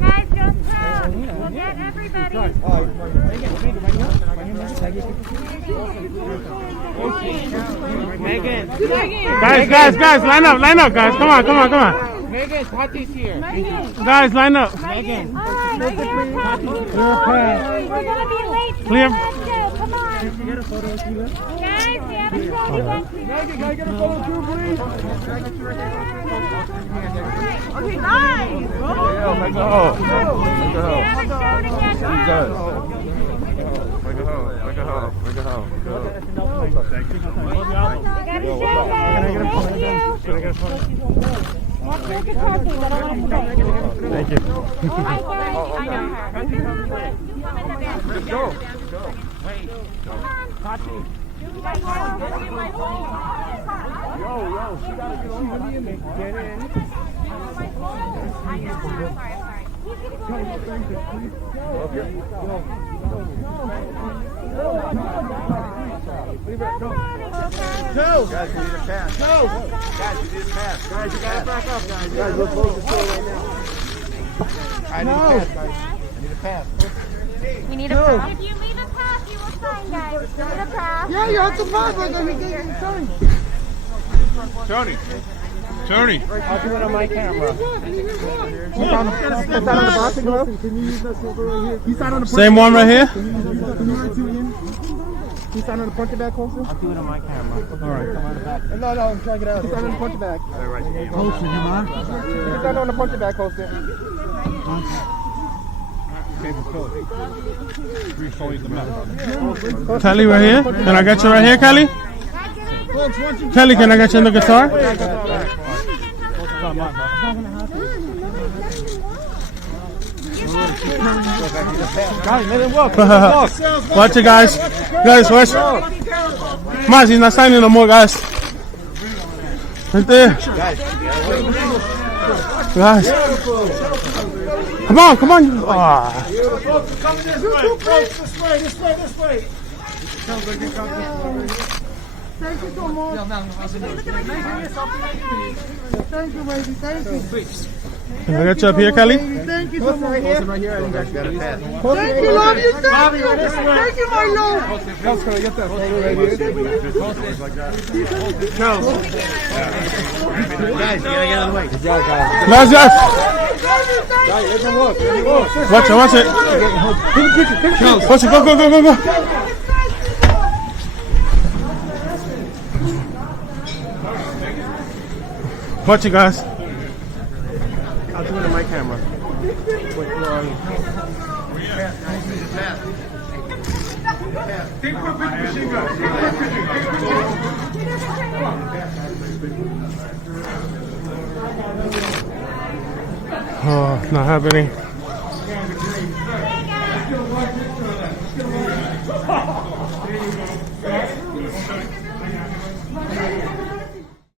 Guys, don't stop. We'll get everybody. Megan. Guys, line up, guys. Come on. Megan, Tati's here. Guys, line up. Megan. All right, Megan, we're gonna be late. Clear. Let's go. Come on. Guys, we have a photo. Megan, can I get a photo too, please? Okay, nice. Make a hole. We haven't showed it yet. Thank you. Let's go. Wait. Tati. Yo, she gotta get on me and get in. Go! Guys, you need a pass. Go! Guys, you need a pass. Guys, you gotta back up, guys. Guys, we're close to score right now. I need a pass, guys. I need a pass. We need a pass. If you leave a pass, you will sign, guys. We need a pass. Yeah, you have to pass. Like, we get you sign. Tony. I'll do it on my camera. Same one right here? He signed on the punch back holster? I'll do it on my camera. All right. No, I'm trying to get out. He signed on the punch back. Holster, come on. He signed on the punch back holster. Kelly right here. Can I get you right here, Kelly? Kelly, can I get you in the guitar? Guys, let him walk. Watch it, guys. Guys, watch. Maz, he's not signing no more, guys. Right there. Guys. Come on. Ah. This way. Thank you so much. Thank you, baby. Thank you. Can I get you up here, Kelly? Thank you so much. Right here. Thank you, love you. Thank you. Thank you, my love. No. Guys, you gotta get out of the way. Good job, guys. Guys. Guys, let them walk. Watch it. Watch it. Go. Watch it, guys. I'll do it on my camera. Oh, not happening.